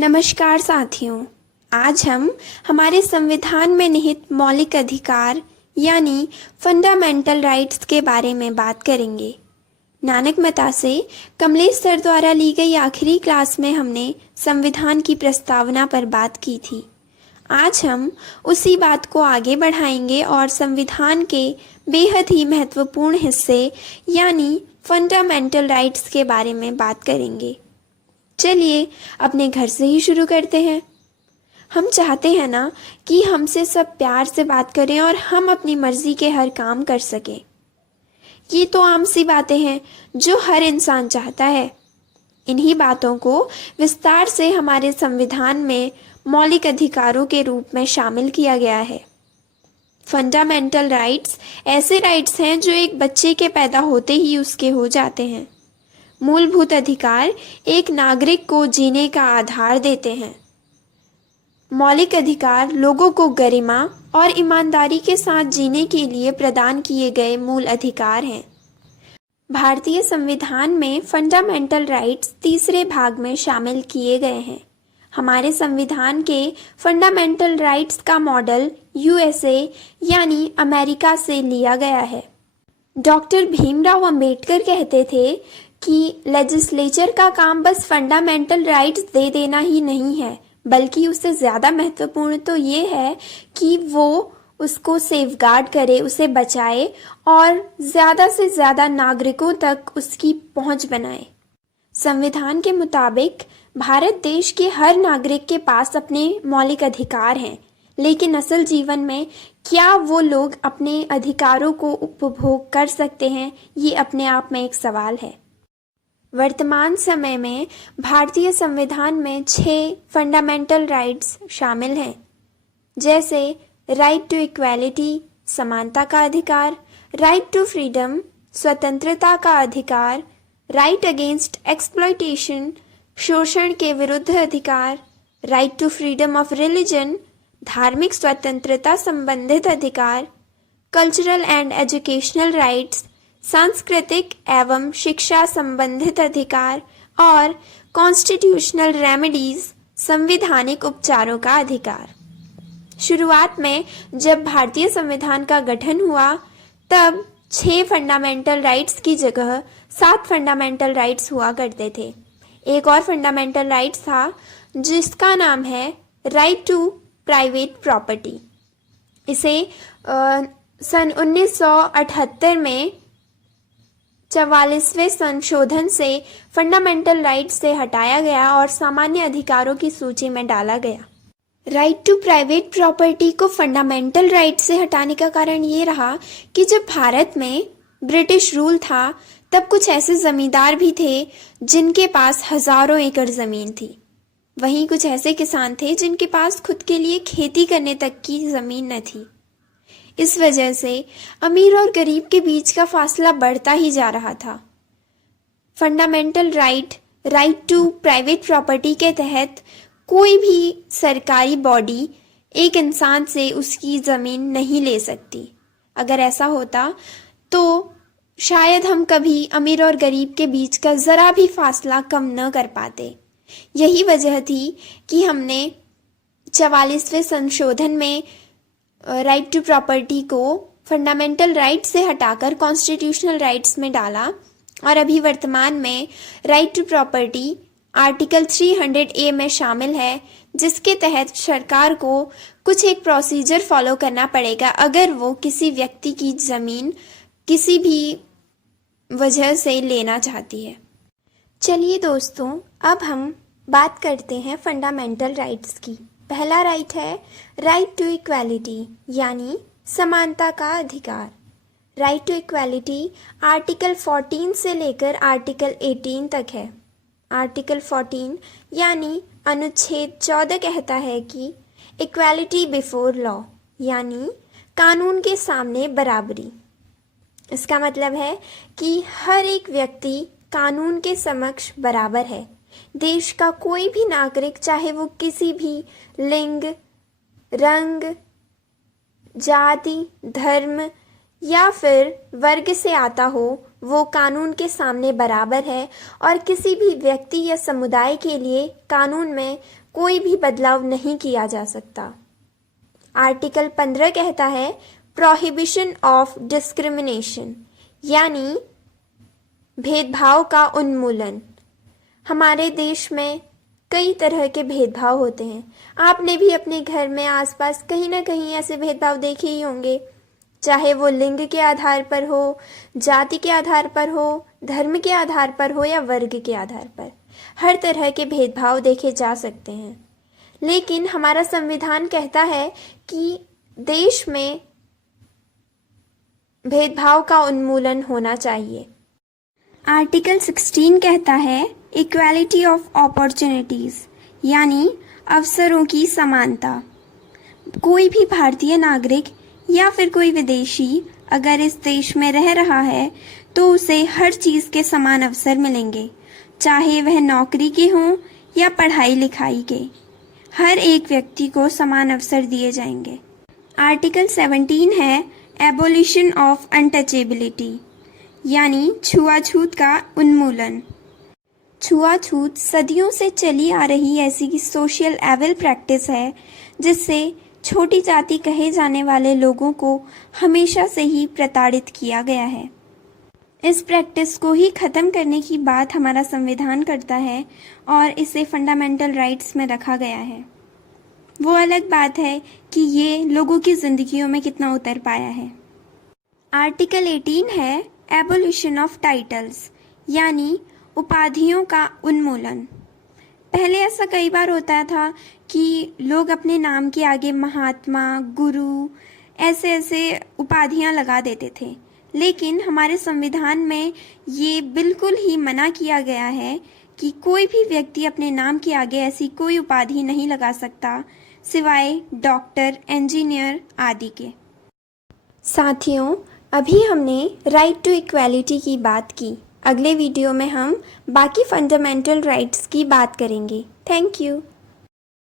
नमस्कार साथियों। आज हम हमारे संविधान में निहित मौलिक अधिकार यानी फंडामेंटल राइट्स के बारे में बात करेंगे। नानक मता से कमलेश सर द्वारा ली गई आखिरी क्लास में हमने संविधान की प्रस्तावना पर बात की थी। आज हम उसी बात को आगे बढ़ाएंगे और संविधान के बेहद ही महत्वपूर्ण हिस्से यानी फंडामेंटल राइट्स के बारे में बात करेंगे। चलिए अपने घर से ही शुरू करते हैं। हम चाहते हैं ना कि हमसे सब प्यार से बात करें और हम अपनी मर्जी के हर काम कर सकें। ये तो आम सी बातें हैं जो हर इंसान चाहता है। इन्हीं बातों को विस्तार से हमारे संविधान में मौलिक अधिकारों के रूप में शामिल किया गया है। फंडामेंटल राइट्स ऐसे राइट्स हैं जो एक बच्चे के पैदा होते ही उसके हो जाते हैं। मूलभूत अधिकार एक नागरिक को जीने का आधार देते हैं। मौलिक अधिकार लोगों को गरिमा और ईमानदारी के साथ जीने के लिए प्रदान किए गए मूल अधिकार हैं। भारतीय संविधान में फंडामेंटल राइट्स तीसरे भाग में शामिल किए गए हैं। हमारे संविधान के फंडामेंटल राइट्स का मॉडल यूएसए यानी अमेरिका से लिया गया है। डॉक्टर भीमराव अंबेडकर कहते थे कि लेजिस्लेचर का काम बस फंडामेंटल राइट्स दे देना ही नहीं है, बल्कि उससे ज़्यादा महत्वपूर्ण तो ये है कि वो उसको सेफगार्ड करे, उसे बचाए और ज़्यादा से ज़्यादा नागरिकों तक उसकी पहुंच बनाए। संविधान के मुताबिक भारत देश के हर नागरिक के पास अपने मौलिक अधिकार हैं, लेकिन असल जीवन में क्या वो लोग अपने अधिकारों को उपभोग कर सकते हैं, ये अपने आप में एक सवाल है। वर्तमान समय में भारतीय संविधान में 6 फंडामेंटल राइट्स शामिल हैं, जैसे राइट टू इक्वालिटी समानता का अधिकार, राइट टू फ्रीडम स्वतंत्रता का अधिकार, राइट अगेंस्ट एक्सप्लॉयटेशन शोषण के विरुद्ध अधिकार, right to freedom of religion धार्मिक स्वतंत्रता संबंधित अधिकार, कल्चरल एंड एजुकेशनल राइट्स सांस्कृतिक एवं शिक्षा संबंधित अधिकार और कॉन्स्टिट्यूशनल रेमेडीज संवैधानिक उपचारों का अधिकार। शुरुआत में जब भारतीय संविधान का गठन हुआ तब 6 फंडामेंटल राइट्स की जगह 7 फंडामेंटल राइट्स हुआ करते थे। एक और फंडामेंटल राइट्स था जिसका नाम है राइट टू प्राइवेट प्रॉपर्टी। इसे सन 1978 में 44वें संशोधन से फंडामेंटल राइट्स से हटाया गया और सामान्य अधिकारों की सूची में डाला गया। राइट टू प्राइवेट प्रॉपर्टी को फंडामेंटल राइट से हटाने का कारण ये रहा कि जब भारत में ब्रिटिश रूल था तब कुछ ऐसे जमींदार भी थे जिनके पास हजारों एकड़ जमीन थी। वहीं कुछ ऐसे किसान थे जिनके पास खुद के लिए खेती करने तक की जमीन न थी। इस वजह से अमीर और गरीब के बीच का फासला बढ़ता ही जा रहा था। Fundamental right to private property के तहत कोई भी सरकारी बॉडी एक इंसान से उसकी ज़मीन नहीं ले सकती। अगर ऐसा होता तो शायद हम कभी अमीर और गरीब के बीच का ज़रा भी फासला कम न कर पाते। यही वजह थी कि हमने 44वें संशोधन में राइट टू प्रॉपर्टी को फंडामेंटल राइट से हटाकर कॉन्स्टिट्यूशनल राइट्स में डाला और अभी वर्तमान में right to property article 300A में शामिल है, जिसके तहत सरकार को कुछ एक प्रोसीजर फॉलो करना पड़ेगा अगर वो किसी व्यक्ति की ज़मीन किसी भी वजह से लेना चाहती है। चलिए दोस्तों, अब हम बात करते हैं फंडामेंटल राइट्स की। पहला राइट है राइट टू इक्वालिटी यानी समानता का अधिकार। राइट टू इक्वालिटी आर्टिकल 14 से लेकर आर्टिकल 18 तक है। आर्टिकल 14 यानी अनुच्छेद 14 कहता है कि इक्वालिटी बिफोर लॉ यानी कानून के सामने बराबरी। इसका मतलब है कि हर एक व्यक्ति कानून के समक्ष बराबर है। देश का कोई भी नागरिक, चाहे वो किसी भी लिंग, रंग, जाति, धर्म या फिर वर्ग से आता हो, वो कानून के सामने बराबर है और किसी भी व्यक्ति या समुदाय के लिए कानून में कोई भी बदलाव नहीं किया जा सकता। आर्टिकल 15 कहता है प्रोहिबिशन ऑफ डिस्क्रिमिनेशन, यानी भेदभाव का उन्मूलन। हमारे देश में कई तरह के भेदभाव होते हैं। आपने भी अपने घर में आसपास कहीं ना कहीं ऐसे भेदभाव देखे ही होंगे, चाहे वो लिंग के आधार पर हो, जाति के आधार पर हो, धर्म के आधार पर हो या वर्ग के आधार पर। हर तरह के भेदभाव देखे जा सकते हैं, लेकिन हमारा संविधान कहता है कि देश में भेदभाव का उन्मूलन होना चाहिए। आर्टिकल 16 कहता है इक्वालिटी ऑफ अपॉर्चुनिटीज, यानी अवसरों की समानता। कोई भी भारतीय नागरिक या फिर कोई विदेशी अगर इस देश में रह रहा है तो उसे हर चीज़ के समान अवसर मिलेंगे, चाहे वह नौकरी के हों या पढ़ाई लिखाई के। हर एक व्यक्ति को समान अवसर दिए जाएंगे। आर्टिकल 17 है एबोलिशन ऑफ अनटचेबिलिटी, यानी छुआछूत का उन्मूलन। छुआछूत सदियों से चली आ रही ऐसी सोशल एविल प्रैक्टिस है जिससे छोटी जाति कहे जाने वाले लोगों को हमेशा से ही प्रताड़ित किया गया है। इस प्रैक्टिस को ही ख़त्म करने की बात हमारा संविधान करता है और इसे फंडामेंटल राइट्स में रखा गया है। वो अलग बात है कि ये लोगों की ज़िंदगियों में कितना उतर पाया है। आर्टिकल 18 है एबोलिशन ऑफ टाइटल्स, यानी उपाधियों का उन्मूलन। पहले ऐसा कई बार होता था कि लोग अपने नाम के आगे महात्मा, गुरु ऐसे ऐसे उपाधियां लगा देते थे, लेकिन हमारे संविधान में ये बिल्कुल ही मना किया गया है कि कोई भी व्यक्ति अपने नाम के आगे ऐसी कोई उपाधि नहीं लगा सकता सिवाय डॉक्टर, इंजीनियर आदि के। साथियों, अभी हमने राइट टू इक्वालिटी की बात की। अगले वीडियो में हम बाकी फंडामेंटल राइट्स की बात करेंगे। Thank you.